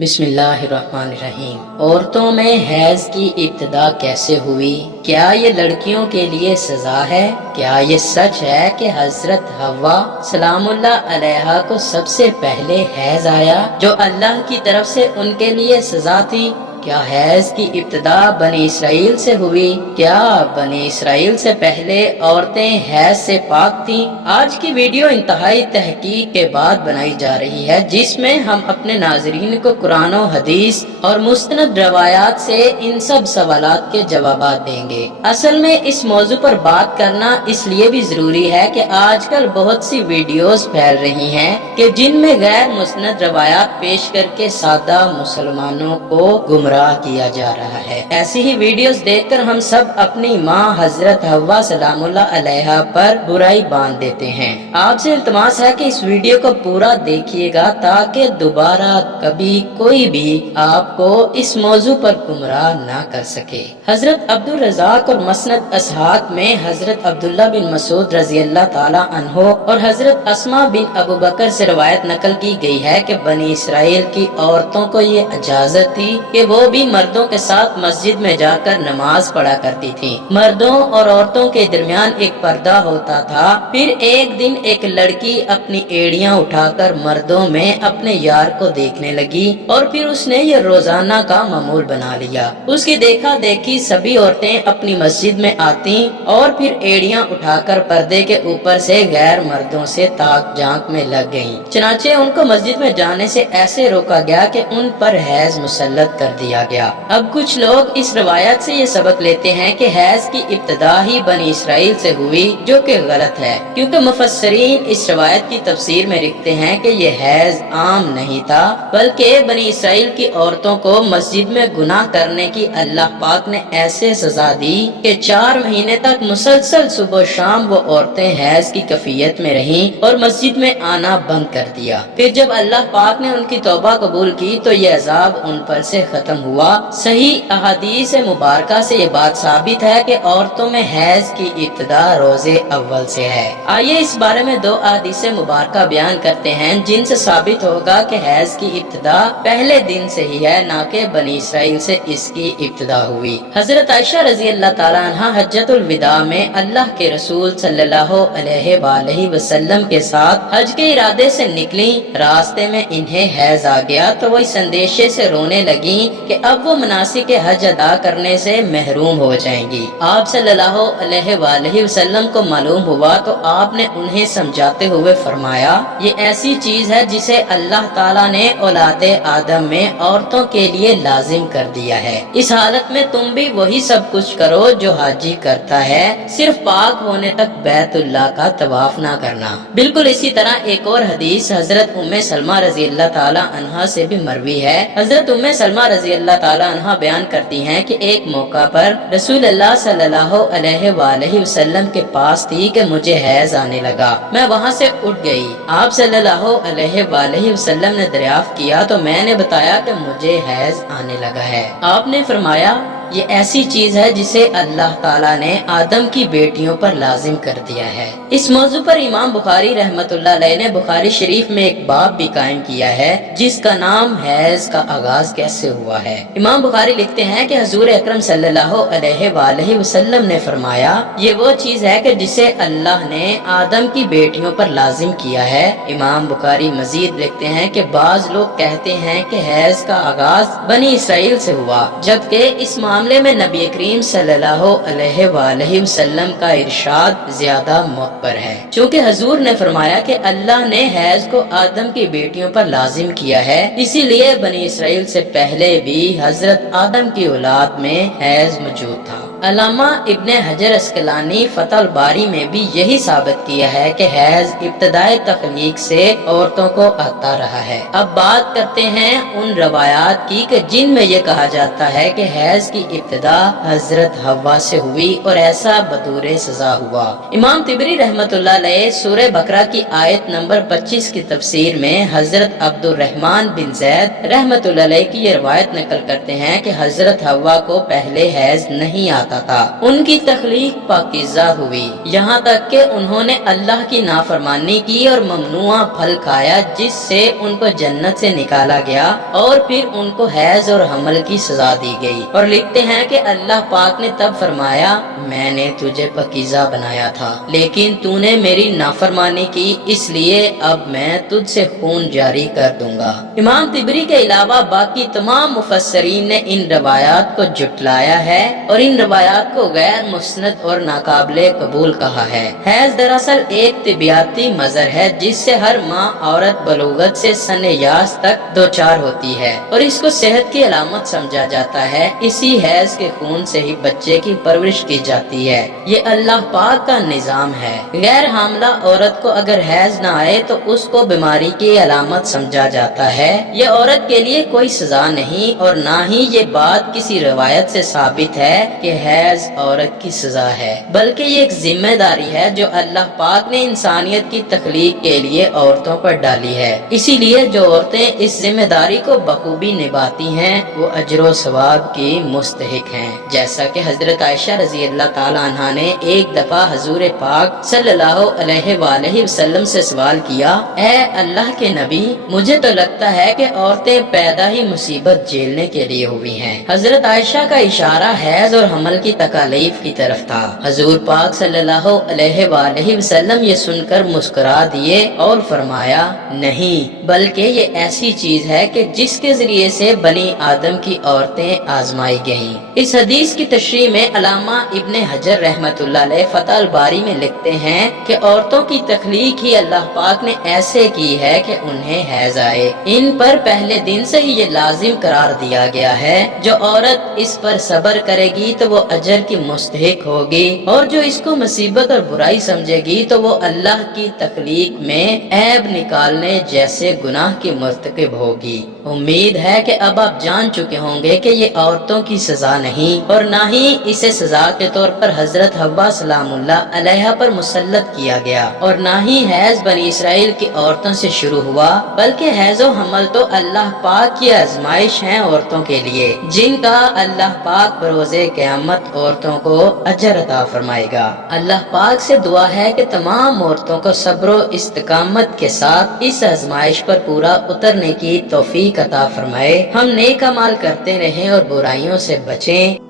بسم اللہ الرحمن الرحیم۔ عورتوں میں حیض کی ابتدا کیسے ہوئی؟ کیا یہ لڑکیوں کے لیے سزا ہے؟ کیا یہ سچ ہے کہ حضرت حوا سلام اللہ علیہا کو سب سے پہلے حیض آیا جو اللہ کی طرف سے ان کے لیے سزا تھی؟ کیا حیض کی ابتدا بنی اسرائیل سے ہوئی؟ کیا بنی اسرائیل سے پہلے عورتیں حیض سے پاک تھیں؟ آج کی ویڈیو انتہائی تحقیق کے بعد بنائی جا رہی ہے، جس میں ہم اپنے ناظرین کو قرآن و حدیث اور مستند روایات سے ان سب سوالات کے جوابات دیں گے۔ اصل میں اس موضوع پر بات کرنا اس لیے بھی ضروری ہے کہ آج کل بہت سی ویڈیوز پھیل رہی ہیں کہ جن میں غیر مستند روایات پیش کر کے سادہ مسلمانوں کو گمراہ کیا جا رہا ہے۔ ایسی ہی ویڈیوز دیکھ کر ہم سب اپنی ماں حضرت حوا سلام اللہ علیہا پر برائی باندھ دیتے ہیں۔ آپ سے التماس ہے کہ اس ویڈیو کو پورا دیکھیے گا تاکہ دوبارہ کبھی کوئی بھی آپ کو اس موضوع پر گمراہ نہ کر سکے۔ حضرت عبد الرزاق اور مسند اسحاق میں حضرت عبداللہ بن مسعود رضی اللہ تعالی عنہ اور حضرت اسماء بن ابو بکر سے روایت نقل کی گئی ہے کہ بنی اسرائیل کی عورتوں کو یہ اجازت تھی کہ وہ بھی مردوں کے ساتھ مسجد میں جا کر نماز پڑھا کرتی تھی۔ مردوں اور عورتوں کے درمیان ایک پردہ ہوتا تھا۔ پھر ایک دن ایک لڑکی اپنی ایڑیاں اٹھا کر مردوں میں اپنے یار کو دیکھنے لگی اور پھر اس نے یہ روزانہ کا معمول بنا لیا۔ اس کی دیکھا دیکھی سبھی عورتیں اپنی مسجد میں آتی اور پھر ایڑیاں اٹھا کر پردے کے اوپر سے غیر مردوں سے تاک جھانک میں لگ گئیں۔ چنانچہ ان کو مسجد میں جانے سے ایسے روکا گیا کہ ان پر حیض مسلط کر دیا گیا۔ اب کچھ لوگ اس روایت سے یہ سبق لیتے ہیں کہ حیض کی ابتدا ہی بنی اسرائیل سے ہوئی، جو کہ غلط ہے، کیونکہ مفسرین اس روایت کی تفسیر میں لکھتے ہیں کہ یہ حیض عام نہیں تھا، بلکہ بنی اسرائیل کی عورتوں کو مسجد میں گناہ کرنے کی اللہ پاک نے ایسے سزا دی کہ 4 مہینے تک مسلسل صبح و شام وہ عورتیں حیض کی کیفیت میں رہیں اور مسجد میں آنا بند کر دیا۔ پھر جب اللہ پاک نے ان کی توبہ قبول کی تو یہ عذاب ان پر سے ختم ہوا۔ صحیح احادیث مبارکہ سے یہ بات ثابت ہے کہ عورتوں میں حیض کی ابتدا روزے اول سے ہے۔ آئیے اس بارے میں 2 احادیث مبارکہ بیان کرتے ہیں جن سے ثابت ہوگا کہ حیض کی ابتدا پہلے دن سے ہی ہے، نہ کہ بنی اسرائیل سے اس کی ابتدا ہوئی۔ حضرت عائشہ رضی اللہ تعالیٰ عنہ حجۃ الوداع میں اللہ کے رسول صلی اللہ علیہ وآلہ وسلم کے ساتھ حج کے ارادے سے نکلی۔ راستے میں انہیں حیض آ گیا تو وہ اس اندیشے سے رونے لگیں کہ اب وہ مناسک حج ادا کرنے سے محروم ہو جائیں گی۔ آپ صلی اللہ علیہ وآلہ وسلم کو معلوم ہوا تو آپ نے انہیں سمجھاتے ہوئے فرمایا، یہ ایسی چیز ہے جسے اللہ تعالیٰ نے اولاد آدم میں عورتوں کے لیے لازم کر دیا ہے۔ اس حالت میں تم بھی وہی سب کچھ کرو جو حاجی کرتا ہے، صرف پاک ہونے تک بیت اللہ کا طواف نہ کرنا۔ بالکل اسی طرح ایک اور حدیث حضرت ام سلمہ رضی اللہ تعالی عنہا سے بھی مروی ہے۔ حضرت ام سلمہ رضی اللہ تعالی عنہا بیان کرتی ہیں کہ ایک موقع پر رسول اللہ صلی اللہ علیہ وآلہ وسلم کے پاس تھی کہ مجھے حیض آنے لگا۔ میں وہاں سے اٹھ گئی۔ آپ صلی اللہ علیہ وآلہ وسلم نے دریافت کیا تو میں نے بتایا کہ مجھے حیض آنے لگا ہے۔ آپ نے فرمایا، یہ ایسی چیز ہے جسے اللہ تعالیٰ نے آدم کی بیٹیوں پر لازم کر دیا ہے۔ اس موضوع پر امام بخاری رحمت اللہ علیہ نے بخاری شریف میں ایک باب بھی قائم کیا ہے جس کا نام حیض کا آغاز کیسے ہوا ہے۔ امام بخاری لکھتے ہیں کہ حضور اکرم صلی اللہ علیہ وآلہ وسلم نے فرمایا، یہ وہ چیز ہے کہ جسے اللہ نے آدم کی بیٹیوں پر لازم کیا ہے۔ امام بخاری مزید لکھتے ہیں کہ بعض لوگ کہتے ہیں کہ حیض کا آغاز بنی اسرائیل سے ہوا، جبکہ اس معاملے میں نبی کریم صلی اللہ علیہ وآلہ وسلم کا ارشاد زیادہ معتبر ہے، چونکہ حضور نے فرمایا کہ اللہ نے حیض کو آدم کی بیٹیوں پر لازم کیا ہے، اسی لیے بنی اسرائیل سے پہلے بھی حضرت آدم کی اولاد میں حیض موجود تھا۔ علامہ ابن حجر اسقلانی فتح الباری میں بھی یہی ثابت کیا ہے کہ حیض ابتدائے تخلیق سے عورتوں کو آتا رہا ہے۔ اب بات کرتے ہیں ان روایات کی کہ جن میں یہ کہا جاتا ہے کہ حیض کی ابتدا حضرت حوا سے ہوئی اور ایسا بطور سزا ہوا۔ امام طبری رحمت اللہ علیہ سورہ بقرہ کی آیت نمبر 25 کی تفسیر میں حضرت عبد الرحمن بن زید رحمت اللہ علیہ کی یہ روایت نقل کرتے ہیں کہ حضرت حوا کو پہلے حیض نہیں آتا چاہتا تھا۔ ان کی تخلیق پاکیزہ ہوئی، یہاں تک کہ انہوں نے اللہ کی نافرمانی کی اور ممنوع پھل کھایا جس سے ان کو جنت سے نکالا گیا، اور پھر ان کو حیض اور حمل کی سزا دی گئی۔ اور لکھتے ہیں کہ اللہ پاک نے تب فرمایا، میں نے تجھے پاکیزہ بنایا تھا لیکن تو نے میری نافرمانی کی، اس لیے اب میں تجھ سے خون جاری کر دوں گا۔ امام طبری کے علاوہ باقی تمام مفسرین نے ان روایات کو جھٹلایا ہے اور ان روایات کو غیر مسند اور ناقابل قبول کہا ہے۔ حیض دراصل ایک طبیعتی مظہر ہے جس سے ہر ماں عورت بلوغت سے سن یاس تک دوچار ہوتی ہے اور اس کو صحت کی علامت سمجھا جاتا ہے۔ اسی حیض کے خون سے ہی بچے کی پرورش کی جاتی ہے، یہ اللہ پاک کا نظام ہے۔ غیر حاملہ عورت کو اگر حیض نہ آئے تو اس کو بیماری کی علامت سمجھا جاتا ہے۔ یہ عورت کے لیے کوئی سزا نہیں اور نہ ہی یہ بات کسی روایت سے ثابت ہے کہ حیض عورت کی سزا ہے، بلکہ یہ ایک ذمہ داری ہے جو اللہ پاک نے انسانیت کی تخلیق کے لیے عورتوں پر ڈالی ہے۔ اسی لیے جو عورتیں اس ذمہ داری کو بخوبی نبھاتی ہیں وہ اجر و ثواب کی مستحق ہیں، جیسا کہ حضرت عائشہ رضی اللہ تعالیٰ عنہا نے ایک دفعہ حضور پاک صلی اللہ علیہ وآلہ وسلم سے سوال کیا، اے اللہ کے نبی، مجھے تو لگتا ہے کہ عورتیں پیدا ہی مصیبت جھیلنے کے لیے ہوئی ہیں۔ حضرت عائشہ کا اشارہ حیض اور حمل کی تکالیف کی طرف تھا۔ حضور پاک صلی اللہ علیہ وآلہ وسلم یہ سن کر مسکرا دیے اور فرمایا، نہیں، بلکہ یہ ایسی چیز ہے کہ جس کے ذریعے سے بنی آدم کی عورتیں آزمائی گئیں۔ اس حدیث کی تشریح میں علامہ ابن حجر رحمۃ اللہ علیہ فتح الباری میں لکھتے ہیں کہ عورتوں کی تخلیق ہی اللہ پاک نے ایسے کی ہے کہ انہیں حیض آئے۔ ان پر پہلے دن سے ہی یہ لازم قرار دیا گیا ہے، جو عورت اس پر صبر کرے گی تو وہ اجر کی مستحق ہوگی، اور جو اس کو مصیبت اور برائی سمجھے گی تو وہ اللہ کی تخلیق میں عیب نکالنے جیسے گناہ کی مرتکب ہوگی۔ امید ہے کہ اب آپ جان چکے ہوں گے کہ یہ عورتوں کی سزا نہیں اور نہ ہی اسے سزا کے طور پر حضرت حوا سلام اللہ علیہا پر مسلط کیا گیا، اور نہ ہی حیض بنی اسرائیل کی عورتوں سے شروع ہوا، بلکہ حیض و حمل تو اللہ پاک کی آزمائش ہیں عورتوں کے لیے، جن کا اللہ پاک بروز قیامت عورتوں کو اجر عطا فرمائے گا۔ اللہ پاک سے دعا ہے کہ تمام عورتوں کو صبر و استقامت کے ساتھ اس آزمائش پر پورا اترنے کی توفیق عطا فرمائے۔ ہم نیک اعمال کرتے رہیں اور برائیوں سے بچیں۔